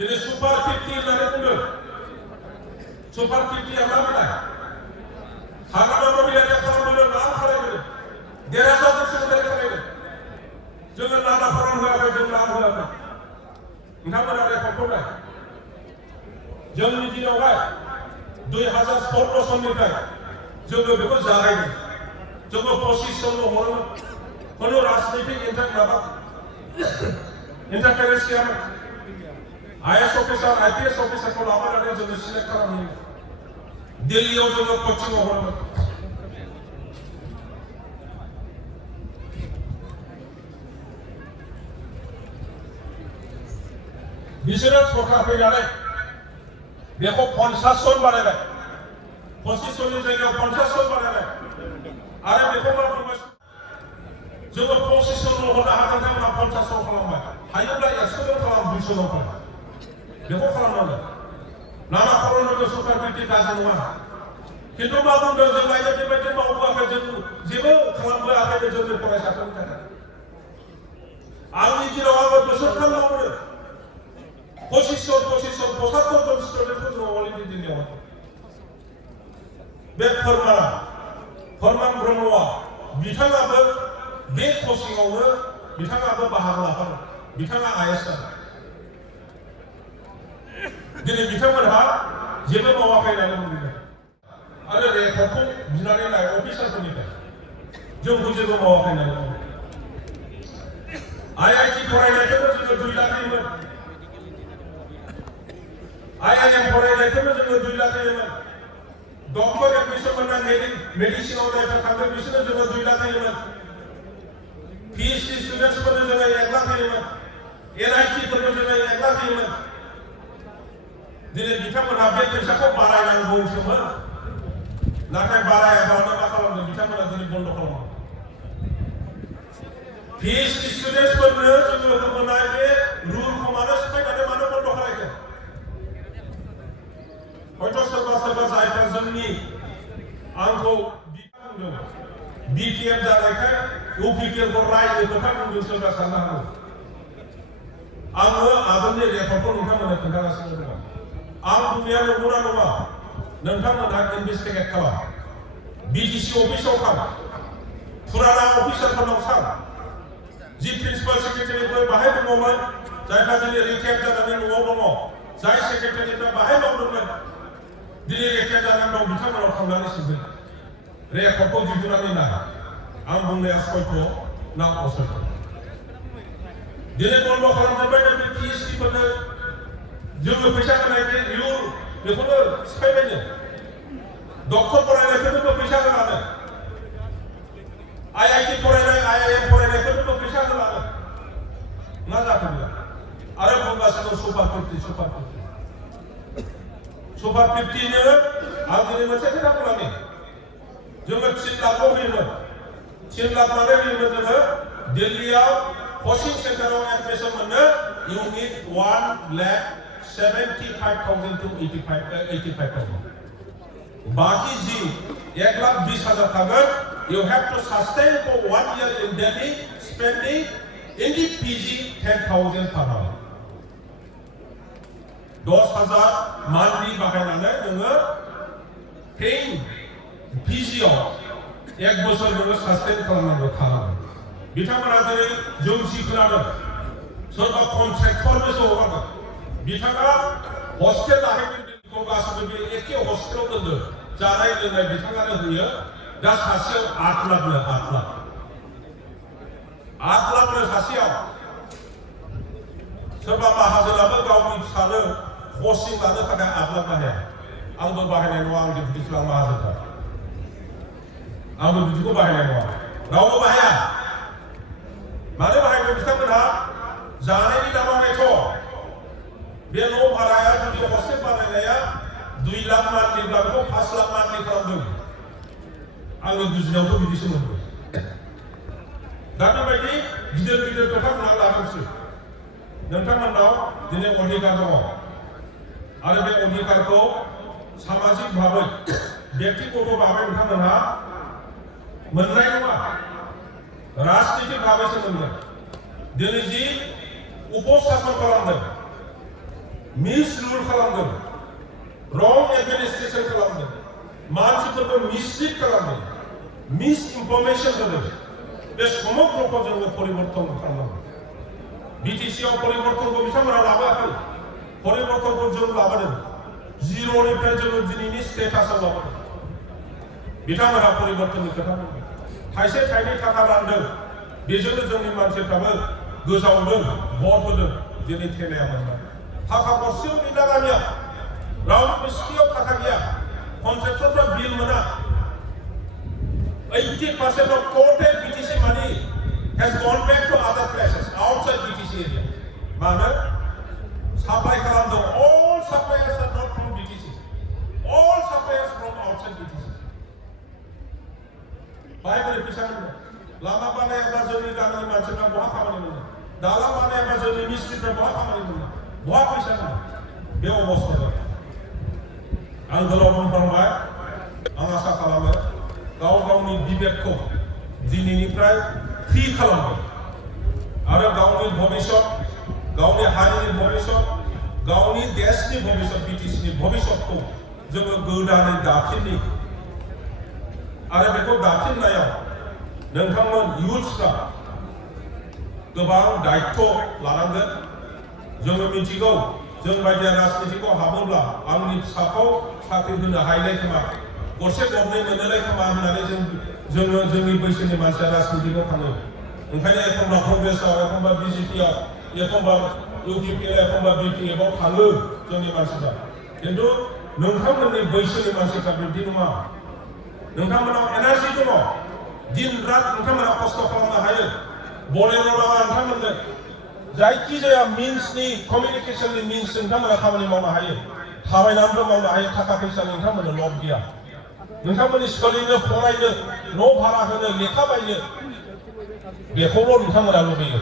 Jadi Super 50 dari mundur. Super 50 apa mana? Harga mobil yang kalau mundur nama kare gitu. Dia rasa terus dari kare gitu. Jangan nama orang berapa, jangan nama berapa. Enggak ada apa-apa. Jangan dijinau kan? 2014 sampai jangan begitu jaga ini. Jangan posisi orang kalau राजनीतिक interference किया है IAS officer IPS officer को लाभ लेने जो select करा नहीं दिल्ली और जो कोचिंग हो रहा है बिजनेस फोका पे जाने देखो 50 सोल बनेगा 25 सोल जगह 50 सोल बनेगा अरे देखो मैं जोङो पजिशनल होनो हागोन जोंना 50 खालामबाय हायोब्ला 100 खालाम 200 खालाम बेखौ खालामनांगोन नामा खालामनांगौ सरकार बिदि गाज्रि नङा खिन्थु मा बुंदों जों नायनो बेबायदि मावबोआखै जों जेबो खालामबोआखै जोंनि फरायसाफोरनि थाखाय आंनि दिनाव आङो बोसोरथाम मावदों 25 75 जन स्टुडेन्टखौ जों अलरेडि दिल्लीयाव बे फोरमान ब्रह्मआ बिथाङाबो बे कोचिंआवनो बिथाङाबो बाहागो लाफादों बिथाङा आईएएस दिनै बिथांमोनहा जेबो मावाखै होननानै बुंदों आरो रेकर्डखौ बिनानै लाय अफिसारफोरनिफ्राय जोंबो जेबो मावाखै होननानै बुंदों आईआईटी फरायनायखौबो जोङो 2 लाख होयोमोन आईआईएम फरायनायखौबो जोङो 2 लाख होयोमोन डक्टर एडमिशन मोननाय मेडिसिनाव जायफोर थांदों बिसोरनो जोङो 2 लाख होयोमोन PhD students फोरनो जोङो 1 लाख होयोमोन NIT फोरनो जोङो 1 लाख होयोमोन दिनै बिथांमोनहा बे फैसाखौ बारायनांगौसोमोन नाथाय बारायाब्लानो मा खालामदों बिथांमोना दिनै बन्द खालामो PhD students फोरनो जोङो होबोनाय बे रुलखौ मानो सिफायनानै मानो बन्द खालामखो हयथ' सोरबा जायफ्रा जोंनि आंखौ बुंदों BPM जानायखाय UPPL को रायजो खोथा बुंदों सोरबा साननो हागौ आङो आगोलनि रेकर्डखौ नोंथांमोननो खोन्थागासिनो दङ आं बुंनाया नंगौना नङा नोंथांमोनहा इनभेस्टिगेट खालाम BTC अफिसाव थां फुराना अफिसारफोरनाव थां जि प्रिन्सिपाल सेक्रेटारिफोर बाहाय दङमोन जायफ्रा दिनै रिटायार जानानै न'आव दङ जाय सेक्रेटारिफ्रा बाहाय मावदोंमोन दिनै रिटायार जानानै दं बिथांमोनाव थांनानै सोंदों रेकर्डखौ दिहुननानै नाय आं बुंनाया सयथ' ना असयथ' दिनै बन्द खालामजोब्बाय बे PhD फोरनो जोङो फैसा होनाय बे इयुन बेखौनो सिफायबायनो डक्टर फरायनायफोरनोबो फैसा होनानै IIT फरायनाय IIM फरायनायफोरनोबो फैसा होनानै मा जाखो बेयो आरो बुंगासिनो सुपार 50 नो आं दिनै मोनसे खोथा बुंलांनि जोङो 3 लाख होयोमोन 3 लाख माने होयोमोन जोङो दिल्लीयाव कोचिं सेन्टाराव एडमिशन मोननो you need 1,75,000 to 85,000 बाकी जी 1,20,000 थागोन you have to sustain for 1 year in Delhi spending in the PG 10,000 per month 10,000 monthly बाहायनानै नोङो paying PGआव 1 बोसोर नोङो sustain खालामनांगौ थानांगौ बिथांमोना दिनै जों जि खोनादों सोरबा कन्ट्रेक्टरनोसो हगारदों बिथाङा हस्टेल लाहैदों गासिबो बे एखे हस्टेलाव दोनदों जानाय लोंनाय बिथाङानो होयो दा सासेयाव 8 लाख सासेयाव सोरबा माहाजोनाबो गावनि फिसानो कचिं लानो थाखाय 8 लाख बाहाया आंबो बाहायनाय नङा आं बिदिखौ माहाजोनखा आंबो बिदिखौ बाहायनाय नङा रावबो बाहाया मानो बाहायगोन बिथांमोनहा जानायनि दामावथ' बे न' भाराया जुदि हस्टेल बानायनाया 2 लाख मान्थलिब्ला बेखौ 5 लाख मान्थलि खालामदों आंनि बुजिनायावथ' बिदिसो मोनदों दा बेबायदि गिदिर खोथा बुंना लादोंसो नोंथांमोननाव दिनै अधिकार दङ आरो बे अधिकारखौ सामाजिक भाबै व्यक्तिगत भाबै नोंथांमोनहा मोननाय नङा राजनीतिक भाबैसो मोनगोन दिनै जि उपशासन खालामदों मिसरुल खालामदों, रं एडमिनिस्ट्रेशन खालामदों, मानसिफोरखौ मिसलिड खालामदों, मिस इनफरमेशन होदों। बे समग्रखौ जोङो परिबर्तन खालामनांगौ। बिटिसिआव परिबर्तनखौ बिथांमोना लाबोआखै, परिबर्तनखौ जों लाबोदों। जिर'निफ्राय जोङो दिनैनि स्टेटासाव लाबोदों। बिथांमोना परिबर्तननि खोथा बुंदों। थाइसे थाइनै थाखा रानदों, बेजोंनो जोंनि मानसिफ्राबो गोजावदों, भट होदों, दिनै थेनाया मोनबाय। थाखा गरसेयाव गैला गामिया, रावनिबो सिटियाव थाखा गैया, कन्ट्रेक्टरफ्रा बिल मोना। 80% of total BTC money has gone back to other places outside BTC area. Mana? Supply खालामदों. All suppliers are not from BTC. All suppliers from outside BTC. बाय बोरै फैसा मोनो? लामा बानायाबा जोंनि गामिनि मानसिफ्रा बहा खामानि मोनो? दालां बानायाबा जोंनि मिस्ट्रिफ्रा बहा खामानि मोनो? बहा फैसा मोनो? बे अबस्था दं। आं गोलाव बुंफ्रांबाय, आं आसा खालामो गाव गावनि बिबेकखौ दिनैनिफ्राय फ्रि खालामदों आरो गावनि भबिष्यत, गावनि हारिनि भबिष्यत, गावनि देशनि भबिष्यत, बिटिसिनि भबिष्यतखौ जोङो गोदानै दाफिननि आरो बेखौ दाफिननायाव नोंथांमोन इयुथ्सफ्रा गोबां दायित्व लानांगोन। जोङो मिथिगौ जों बायदिया राजनितिखौ हाबोब्ला आंनि फिसाखौ साख्रि होनो हायनाय खोमा, गरसे गरनै मोनोलाय खोमा होननानै जोङो जोंनि बैसोनि मानसिया राजनितिखौ थाङो। ओंखायनो एखनबा कंग्रेसआव, एखनबा बिजेपिआव, एखनबा इउपिपिएल, एखनबा बिपिएफआव थाङो जोंनि मानसिफ्रा। खिन्थु नोंथांमोननि बैसोनि मानसिफ्रा बिदि नङा। नोंथांमोनाव एनार्जि दङ, दिन रात नोंथांमोना खस्थ' खालामनो हायो। बलेर' नाङा नोंथांमोननो, जायखिजाया मिन्सनि कमिउनिकेसननि मिन्स नोंथांमोना खामानि मावनो हायो, थाबायनानैबो मावनो हायो। थाखा फैसा नोंथांमोननो लब गैया। नोंथांमोननि सोलिनो, फरायनो, न' भारा होनो, लेखा बायनो, बेखौल' नोंथांमोना लुबैयो।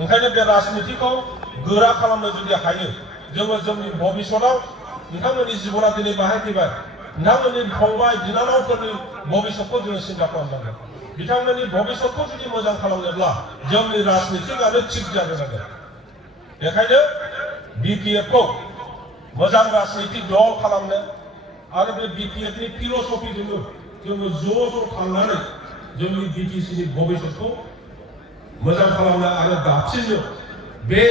ओंखायनो बे राजनितिखौ गोरा खालामनो जुदि हायो, जोङो जोंनि भबिष्यतआव नोंथांमोननि जिबना दिनै बाहाय फैबाय। नोंथांमोननि फंबाय बिनानावफोरनि भबिष्यतखौ जोङो सिन्था खालामनांगोन। बिथांमोननि भबिष्यतखौ जुदि मोजां खालामनोब्ला जोंनि राजनितिआनो थिग जानांगोन। बेखायनो बिपिएफखौ मोजां राजनितिक दल खालामनो आरो बे बिपिएफनि फिलसफिजोंनो जोङो ज' थांनानै जोंनि बिटिसिनि भबिष्यतखौ मोजां खालामनो आरो दाफिननो बे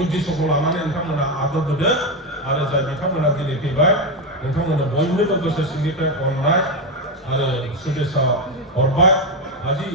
उद्देश्यखौ लानानै नोंथांमोना आदर होदो आरो जाय बिथांमोना दिनै फैबाय नोंथांमोना बयनिबो गोसो सिंनिफ्राय अननाय आरो शुभेच्छा हरबाय। आजि